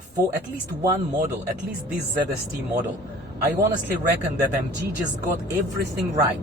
for at least one model, at least this ZST model, I honestly reckon that MG just got everything right.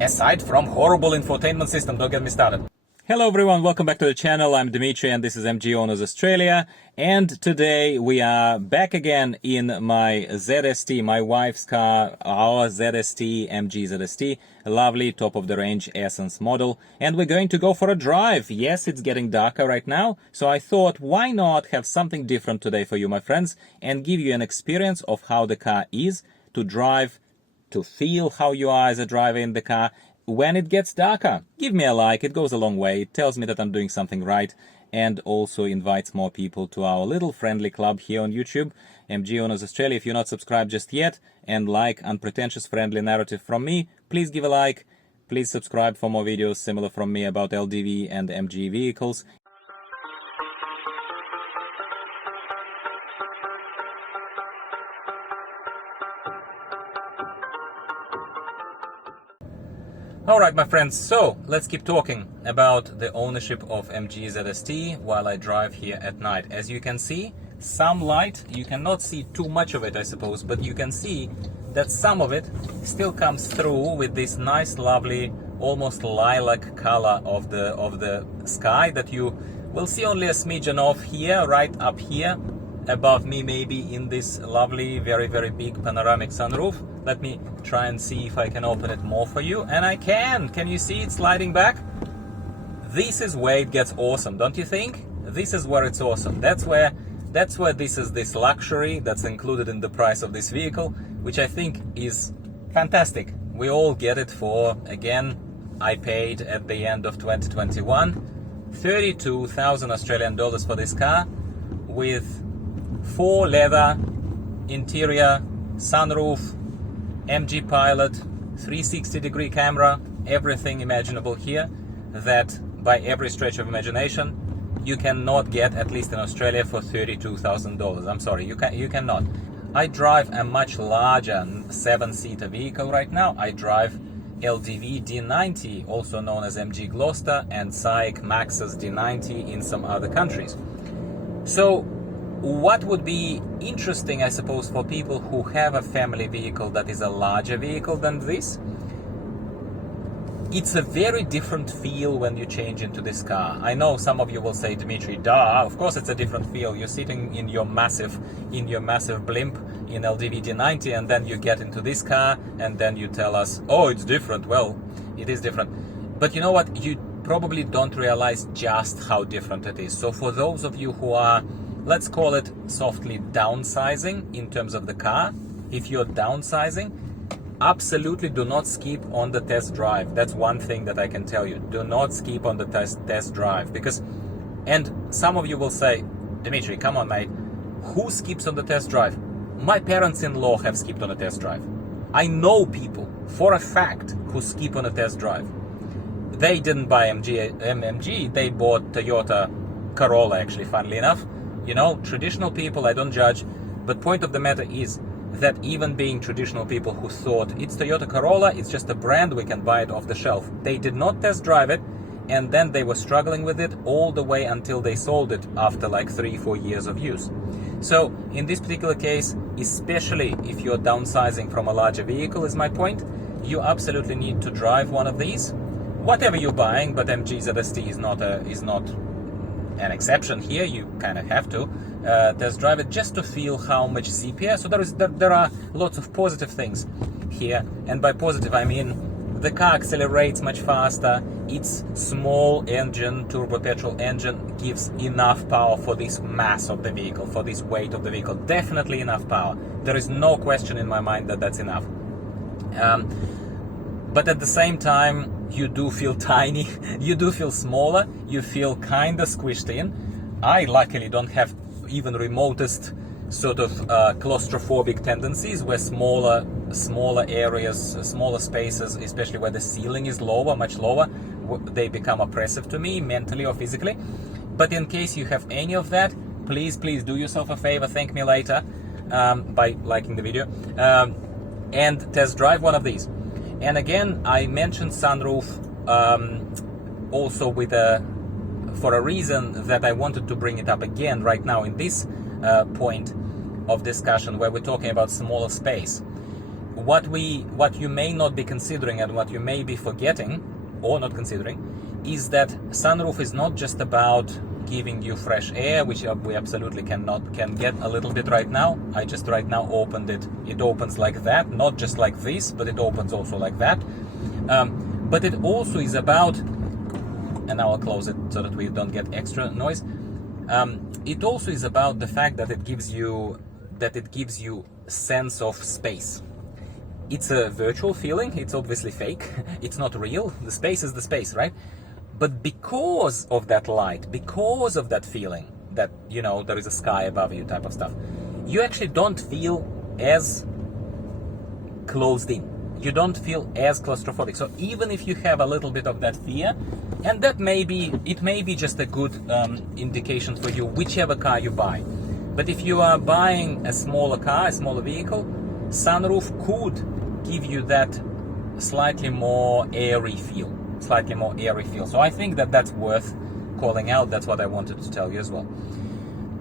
Aside from horrible infotainment system, don't get me started. Hello everyone, welcome back to the channel. I'm Dimitri and this is MG Owners Australia. And today we are back again in my ZST, my wife's car, our ZST, MG ZST, a lovely top-of-the-range Essence model. And we're going to go for a drive. Yes, it's getting darker right now, so I thought, why not have something different today for you, my friends, and give you an experience of how the car is to drive, to feel how you are as a driver in the car when it gets darker. Give me a like, it goes a long way, it tells me that I'm doing something right, and also invites more people to our little friendly club here on YouTube, MG Owners Australia. If you're not subscribed just yet and like unpretentious friendly narrative from me, please give a like, please subscribe for more videos similar from me about LDV and MG vehicles. Alright my friends, so let's keep talking about the ownership of MG ZST while I drive here at night. As you can see, some light, you cannot see too much of it I suppose, but you can see that some of it still comes through with this nice lovely almost lilac color of the sky that you will see only a smidgen of here, right up here above me, maybe in this lovely very big panoramic sunroof. Let me try and see if I can open it more for you, and I can you see it sliding back? This is where it gets awesome, don't you think? This is where it's awesome. That's where this is this luxury that's included in the price of this vehicle, which I think is fantastic. We all get it for, again, I paid at the end of 2021 32,000 Australian dollars for this car with full leather interior, sunroof, MG Pilot, 360-degree camera, everything imaginable here that by every stretch of imagination you cannot get, at least in Australia, for $32,000. I'm sorry, you cannot. I drive a much larger 7-seater vehicle right now. I drive LDV D90, also known as MG Gloucester, and SAIC Maxus D90 in some other countries. So what would be interesting, I suppose, for people who have a family vehicle that is a larger vehicle than this, it's a very different feel when you change into this car. I know some of you will say, Dimitri, duh, of course it's a different feel. You're sitting in your massive blimp in LDV D90 and then you get into this car and then you tell us, oh, it's different. Well, it is different. But you know what? You probably don't realize just how different it is. So for those of you who are, let's call it softly downsizing in terms of the car, if you're downsizing, absolutely do not skip on the test drive. That's one thing that I can tell you. Do not skip on the test drive, because, and some of you will say, Dimitri, come on mate, who skips on the test drive? My parents-in-law have skipped on a test drive. I know people for a fact who skip on a test drive. They didn't buy MG, they bought Toyota Corolla, actually, funnily enough. You know, traditional people, I don't judge, but point of the matter is that even being traditional people who thought it's Toyota Corolla, it's just a brand, we can buy it off the shelf. They did not test drive it, and then they were struggling with it all the way until they sold it after like 3-4 years of use. So in this particular case, especially if you're downsizing from a larger vehicle, is my point, you absolutely need to drive one of these. Whatever you're buying, but MG ZST is not an exception here. You kind of have to test drive it just to feel how much CPS. So there are lots of positive things here, and by positive I mean the car accelerates much faster. Its small engine, turbo petrol engine, gives enough power for this mass of the vehicle, for this weight of the vehicle. Definitely enough power. There is no question in my mind that that's enough. But at the same time, you do feel tiny, you do feel smaller, you feel kind of squished in. I luckily don't have even remotest sort of claustrophobic tendencies, where smaller areas, smaller spaces, especially where the ceiling is lower, much lower, they become oppressive to me mentally or physically. But in case you have any of that, please do yourself a favor, thank me later by liking the video, and test drive one of these. And again, I mentioned sunroof also for a reason that I wanted to bring it up again right now in this point of discussion where we're talking about smaller space. What you may not be considering and what you may be forgetting or not considering is that sunroof is not just about giving you fresh air, which we absolutely can get a little bit right now. I just right now opened it. It opens like that, not just like this, but it opens also like that. But it also is about, and now I'll close it so that we don't get extra noise. It also is about the fact that it gives you sense of space. It's a virtual feeling. It's obviously fake. It's not real. The space is the space, right? But because of that light, because of that feeling that, you know, there is a sky above you type of stuff, you actually don't feel as closed in. You don't feel as claustrophobic. So even if you have a little bit of that fear, and that may be just a good indication for you, whichever car you buy. But if you are buying a smaller car, a smaller vehicle, sunroof could give you that slightly more airy feel. So I think that that's worth calling out. That's what I wanted to tell you as well.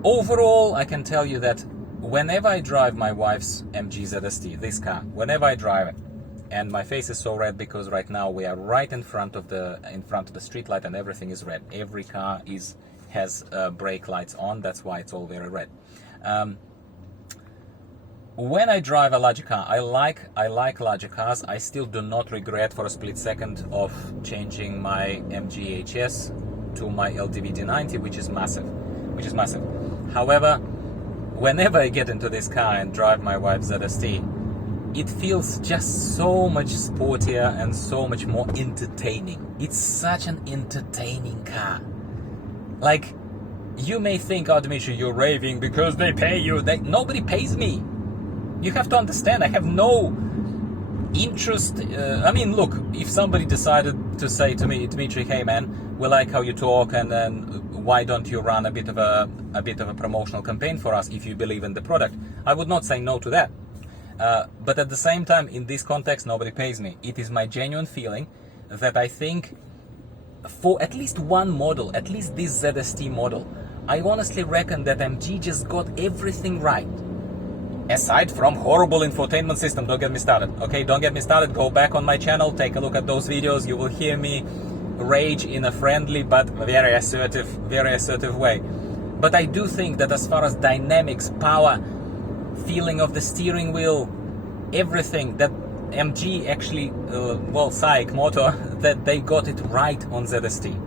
Overall, I can tell you that whenever I drive my wife's MG ZST, this car, whenever I drive it, and my face is so red because right now we are right in front of the street light and everything is red. Every car has brake lights on. That's why it's all very red. When I drive a larger car, I like larger cars. I still do not regret for a split second of changing my MG HS to my LDV D90, which is massive. However, whenever I get into this car and drive my wife's ZST, it feels just so much sportier and so much more entertaining. It's such an entertaining car. Like, you may think, oh, Dmitry, you're raving because they pay you. Nobody pays me. You have to understand, I have no interest. I mean, look, if somebody decided to say to me, Dmitry, hey man, we like how you talk, and then why don't you run a bit of a promotional campaign for us if you believe in the product, I would not say no to that. But at the same time, in this context, nobody pays me. It is my genuine feeling that I think for at least one model, at least this ZST model, I honestly reckon that MG just got everything right. Aside from horrible infotainment system, don't get me started, okay? Don't get me started. Go back on my channel, take a look at those videos. You will hear me rage in a friendly but very assertive way. But I do think that as far as dynamics, power, feeling of the steering wheel, everything, that MG actually, SAIC Motor, that they got it right on ZST.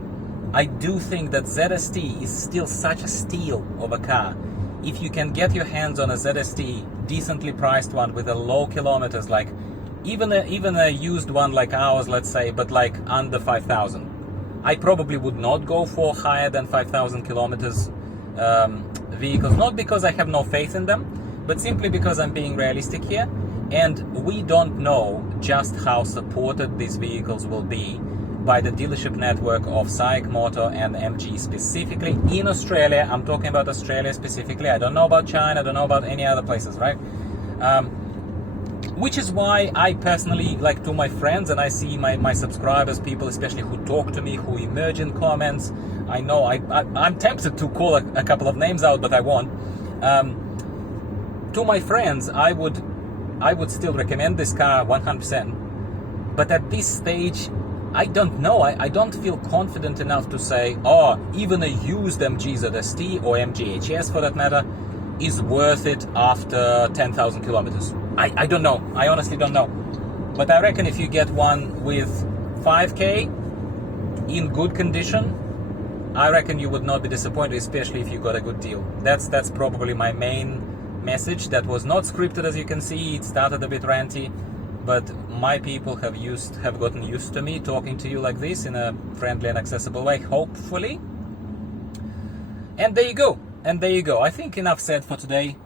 I do think that ZST is still such a steal of a car. If you can get your hands on a ZST, decently priced one with a low kilometers, like even a used one like ours, let's say, but like under 5,000, I probably would not go for higher than 5,000 kilometers vehicles. Not because I have no faith in them, but simply because I'm being realistic here, and we don't know just how supported these vehicles will be by the dealership network of SAIC Motor and MG specifically in Australia. I'm talking about Australia specifically. I don't know about China, I don't know about any other places, right? Which is why I personally, like, to my friends, and I see my subscribers, people especially who talk to me, who emerge in comments. I know I'm tempted to call a couple of names out, but I won't. To my friends, I would still recommend this car 100%. But at this stage, I don't know. I don't feel confident enough to say, oh, even a used MG ZST or MG HS for that matter is worth it after 10,000 kilometers. I don't know. I honestly don't know. But I reckon if you get one with 5K in good condition, I reckon you would not be disappointed, especially if you got a good deal. That's probably my main message. That was not scripted, as you can see. It started a bit ranty, but my people have gotten used to me talking to you like this in a friendly and accessible way, hopefully. And there you go. I think enough said for today,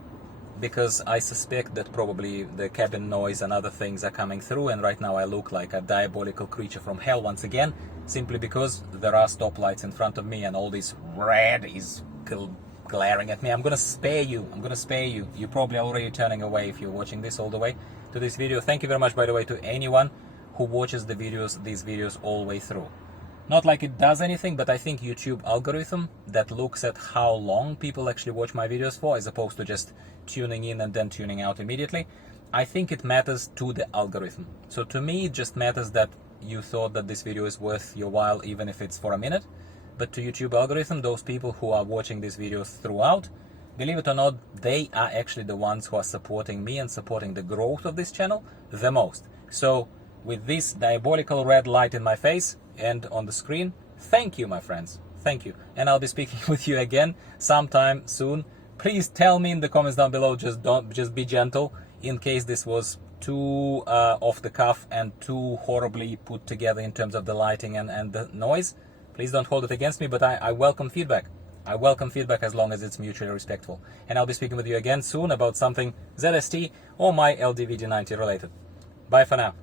because I suspect that probably the cabin noise and other things are coming through, and right now I look like a diabolical creature from hell once again, simply because there are stoplights in front of me and all this red is glaring at me. I'm gonna spare you. You're probably already turning away if you're watching this all the way to this video. Thank you very much, by the way, to anyone who watches these videos all the way through. Not like it does anything, but I think YouTube algorithm that looks at how long people actually watch my videos for, as opposed to just tuning in and then tuning out immediately, I think it matters to the algorithm. So to me, it just matters that you thought that this video is worth your while, even if it's for a minute. But to YouTube algorithm, those people who are watching these videos throughout, believe it or not, they are actually the ones who are supporting me and supporting the growth of this channel the most. So with this diabolical red light in my face and on the screen, thank you, my friends. Thank you. And I'll be speaking with you again sometime soon. Please tell me in the comments down below, just be gentle in case this was too off the cuff and too horribly put together in terms of the lighting and the noise. Please don't hold it against me, but I welcome feedback. I welcome feedback as long as it's mutually respectful. And I'll be speaking with you again soon about something ZST or my LDV D90 related. Bye for now.